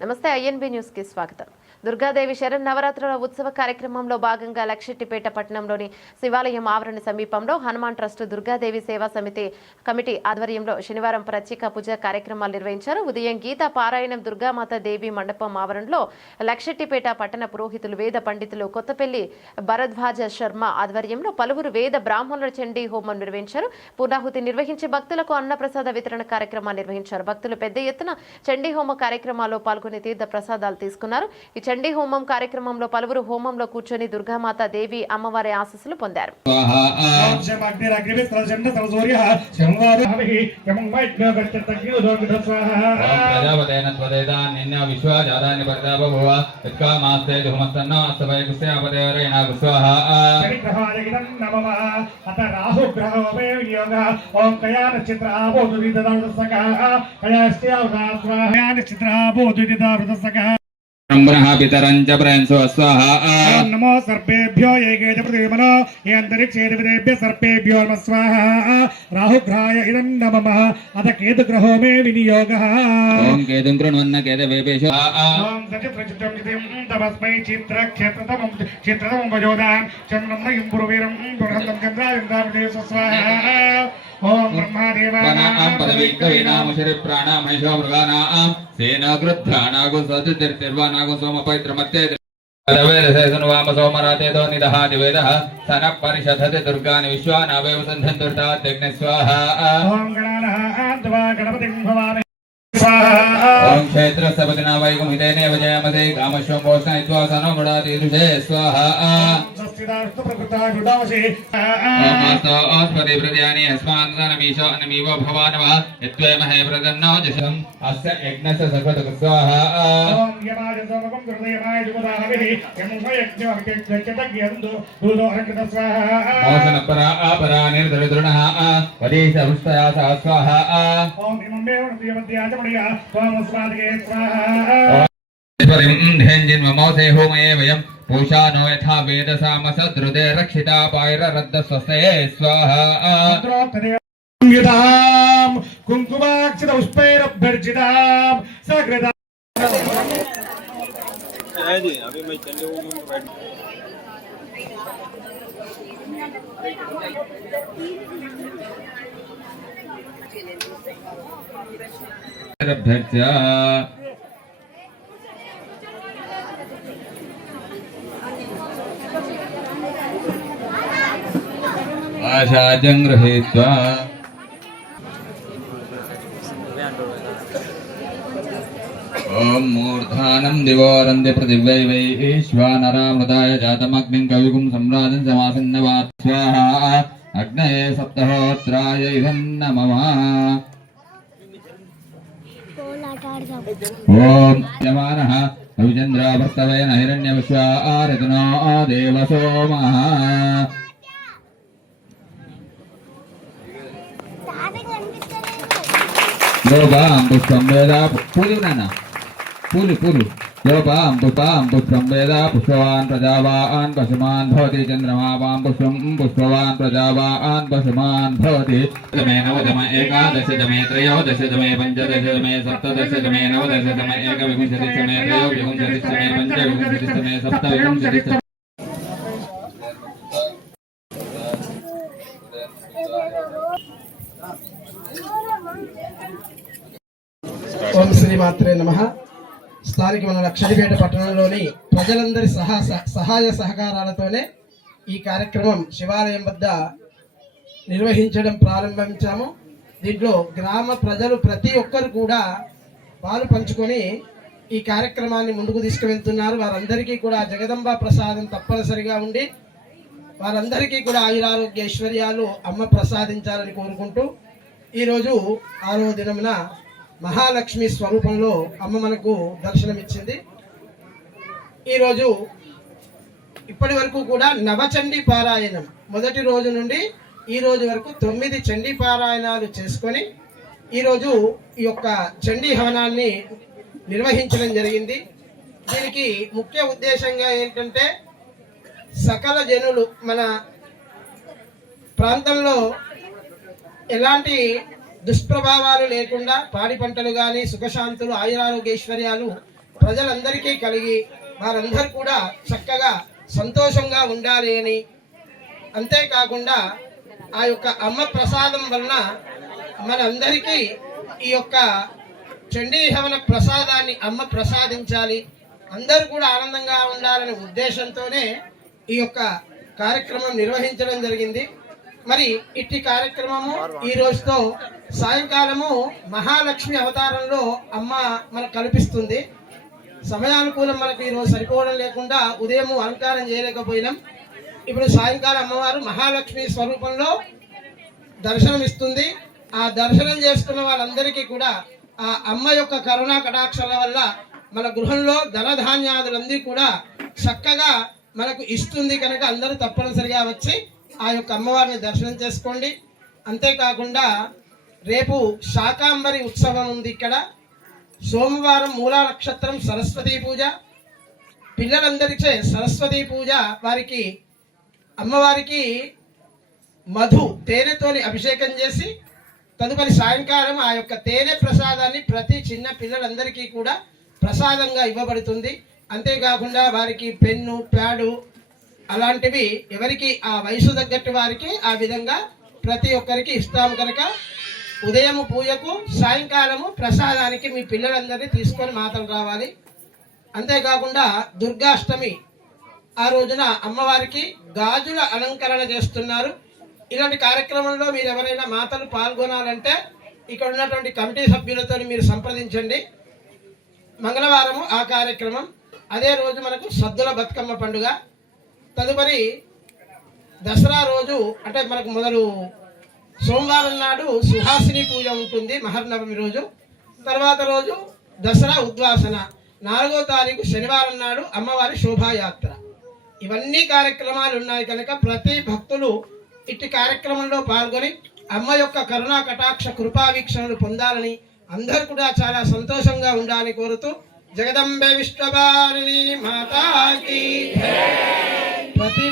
నమస్తే ఐఎన్బి న్యూస్కి స్వాగతం. దుర్గాదేవి శరణ్ నవరాత్రుల ఉత్సవ కార్యక్రమంలో భాగంగా లక్షెట్టిపేట పట్టణంలోని శివాలయం ఆవరణ సమీపంలో హనుమాన్ ట్రస్ట్ దుర్గాదేవి సేవా సమితి కమిటీ ఆధ్వర్యంలో శనివారం ప్రత్యేక పూజ కార్యక్రమాలు నిర్వహించారు. ఉదయం గీత పారాయణం దుర్గామాత దేవి మండపం ఆవరణలో లక్షెట్టిపేట పట్టణ పురోహితులు వేద పండితులు కొత్తపల్లి భరద్వాజ శర్మ ఆధ్వర్యంలో పలువురు వేద బ్రాహ్మణుల చండీ హోమం నిర్వహించారు. పూర్ణాహుతి నిర్వహించి భక్తులకు అన్నప్రసాద వితరణ కార్యక్రమాలు నిర్వహించారు. భక్తులు పెద్ద ఎత్తున చండీ హోమ కార్యక్రమాల్లో పాల్గొని తీర్థ ప్రసాదాలు తీసుకున్నారు. ఈ చండీ హోమం కార్యక్రమంలో పలువురు హోమంలో కూర్చొని దుర్గామాత దేవి అమ్మవారి ఆశస్సులు పొందారు. అత రాహు గ్రహమే వినియోగ ఓం స్వాహ ప్రతిమనో ఏ అంతరిక్షేదేభ్య సర్పేభ్యో నమ స్వాహ రాహుగ్రహాయ ఇదం నమః అత కేతుగ్రహో మే వినియోగ ఓం కేతుం కృణ్వన్న కేత వేపేశ ఓం సచిత్రచిత్రం చితిం తమస్మై చిత్ర క్షేత్రతమం చిత్రతమం వజోదాం చంద్రం ఇంపురవీరం బృహంతం చంద్రాయందాం స్వాహ ఓం వనాం పదవీకవీనాం బ్రహ్మాదేవాయ శరి ప్రాణామేషో మృగానాం సేనాగృద్ధానాగు సతిర్తిర్వానాగు సోమపైత్రమత్తే పదవేదసేసును వామ సోమరాతేదో నిదహాతి వేదః సన పరిషధతి దుర్గాని విశ్వానావేవ సంధంతుర్తాత్యగ్ని స్వాహ ఓం గణానాద్వా గణపతిం భవామి స్వాహ ఓం క్షేత్ర సపతినా వైగుమితేనేవ జయమతే కామశ్వం పోషణయిత్వా సనో ముడాతీదృశే స్వాహ స్వస్తిదాస్తు ప్రకృతాయుడావశే ఓమాస్తో ఓస్పతి ప్రజాని అస్మాన్నమీశో అనమీవ భవానవ యత్వేమహే ప్రదన్నో జశం అస్య యజ్ఞస్య సకృత స్వాహ ఓం యమాయ సోమకం కృతయమాయ జుగదాహవిః యముష యజ్ఞోహితజ్ఞతజ్ఞందు దూదో అరంకృత స్వాహ మోసన పరా पूषा नो यथा वेद रक्षिता पायररद्धस्वसे स्वाहा। संहिताम् कुङ्कुमाक्षित पुष्पैरभ्यर्चिताम् सकृता अभी मैं चले आशाजं गृहीत्वा ॐ मूर्धानं दिवो रन्ति पृथिवै वै श्वानरामृताय जातमग्निं कविगुं सम्राजं समासन्नवात् स्वाहा अग्नये सप्तहोत्राय इदं नमः। ॐ यमानः रविचन्द्राभक्तवेन हिरण्यविश्वा आरतनो देवसोमः లోపాం పుష్పం వేద పూలు నాన్న పూలు పూలు లోపాం పుష్పాం పుష్పం వేద పుష్పవాన్ ప్రజావాన్ పశుమాన్ భవతి చంద్రమావాం పుష్పం పుష్పవాన్ ప్రజావాన్ పశుమాన్ భవతి దమే నవదమ ఏకాదశదమే త్రయోదశదమే పంచదశదమే సప్తదశదమే నవదశదమే ఏకవింశతిష్టమే త్రయోవింశతిష్టమే పంచవింశతిష్టమే సప్తవింశతిష్టమే ఓం శ్రీ మాత్రమే నమ. స్థానిక మన లక్షడిపేట పట్టణంలోని ప్రజలందరి సహా సహ- సహాయ సహకారాలతోనే ఈ కార్యక్రమం శివాలయం వద్ద నిర్వహించడం ప్రారంభించాము. దీంట్లో గ్రామ ప్రజలు ప్రతి ఒక్కరు కూడా పాలు పంచుకొని ఈ కార్యక్రమాన్ని ముందుకు తీసుకువెళ్తున్నారు. వారందరికీ కూడా జగదంబ ప్రసాదం తప్పనిసరిగా ఉండి వారందరికీ కూడా ఆయురారోగ్య ఐశ్వర్యాలు అమ్మ ప్రసాదించాలని కోరుకుంటూ ఈరోజు ఆరో దినమున మహాలక్ష్మి స్వరూపంలో అమ్మ మనకు దర్శనమిచ్చింది. ఈరోజు ఇప్పటి వరకు కూడా నవచండీ పారాయణం. మొదటి రోజు నుండి ఈ రోజు వరకు తొమ్మిది చండీ పారాయణాలు చేసుకొని ఈరోజు ఈ యొక్క చండీ హవనాన్ని నిర్వహించడం జరిగింది. దీనికి ముఖ్య ఉద్దేశంగా ఏంటంటే సకల జనులు మన ప్రాంతంలో ఎలాంటి దుష్ప్రభావాలు లేకుండా పాడి పంటలు కానీ సుఖశాంతులు ఆయురారోగ్యశ్వర్యాలు ప్రజలందరికీ కలిగి వారందరూ కూడా చక్కగా సంతోషంగా ఉండాలి అని. అంతేకాకుండా ఆ యొక్క అమ్మ ప్రసాదం వలన మనందరికీ ఈ యొక్క చండీ హవన ప్రసాదాన్ని అమ్మ ప్రసాదించాలి. అందరూ కూడా ఆనందంగా ఉండాలనే ఉద్దేశంతోనే ఈ యొక్క కార్యక్రమం నిర్వహించడం జరిగింది. మరి ఇట్టి కార్యక్రమము ఈ రోజుతో సాయంకాలము మహాలక్ష్మి అవతారంలో అమ్మ మనకు కల్పిస్తుంది. సమయానుకూలం మనకు ఈరోజు సరిపోవడం లేకుండా ఉదయం అలంకారం చేయలేకపోయినాం. ఇప్పుడు సాయంకాలం అమ్మవారు మహాలక్ష్మి స్వరూపంలో దర్శనం ఇస్తుంది ఆ దర్శనం చేసుకున్న వాళ్ళందరికీ కూడా ఆ అమ్మ యొక్క కరుణా కటాక్షల వల్ల మన గృహంలో ధనధాన్యాదులన్నీ కూడా చక్కగా మనకు ఇస్తుంది కనుక అందరూ తప్పనిసరిగా వచ్చి ఆ యొక్క అమ్మవారిని దర్శనం చేసుకోండి. అంతేకాకుండా రేపు శాకాంబరి ఉత్సవం ఉంది ఇక్కడ. సోమవారం మూలా నక్షత్రం సరస్వతి పూజ. పిల్లలందరిచే సరస్వతి పూజ వారికి అమ్మవారికి మధు తేనెతోని అభిషేకం చేసి తదుపరి సాయంకాలం ఆ యొక్క తేనె ప్రసాదాన్ని ప్రతి చిన్న పిల్లలందరికీ కూడా ప్రసాదంగా ఇవ్వబడుతుంది. అంతేకాకుండా వారికి పెన్ను ప్యాడు అలాంటివి ఎవరికి ఆ వయసు తగ్గట్టు వారికి ఆ విధంగా ప్రతి ఒక్కరికి ఇస్తాము కనుక ఉదయం పూజకు సాయంకాలము ప్రసాదానికి మీ పిల్లలందరినీ తీసుకొని మాతలు రావాలి. అంతేకాకుండా దుర్గాష్టమి ఆ రోజున అమ్మవారికి గాజుల అలంకరణ చేస్తున్నారు. ఇలాంటి కార్యక్రమంలో మీరు ఎవరైనా మాతలు పాల్గొనాలంటే ఇక్కడ ఉన్నటువంటి కమిటీ సభ్యులతో మీరు సంప్రదించండి. మంగళవారము ఆ కార్యక్రమం. అదే రోజు మనకు సద్దుల బతుకమ్మ పండుగ. తదుపరి దసరా రోజు అంటే మనకు మొదలు సోమవారం నాడు సుహాసిని పూజ ఉంటుంది మహర్నవమి రోజు. తర్వాత రోజు దసరా ఉద్వాసన. నాలుగో తారీఖు శనివారం నాడు అమ్మవారి శోభాయాత్ర. ఇవన్నీ కార్యక్రమాలు ఉన్నాయి కనుక ప్రతి భక్తులు ఇట్టి కార్యక్రమంలో పాల్గొని అమ్మ యొక్క కరుణా కటాక్ష కృపావీక్షణలు పొందాలని అందరూ కూడా చాలా సంతోషంగా ఉండాలని కోరుతూ జగదంబే విశ్వభారిణి మాతాకి ప్రతి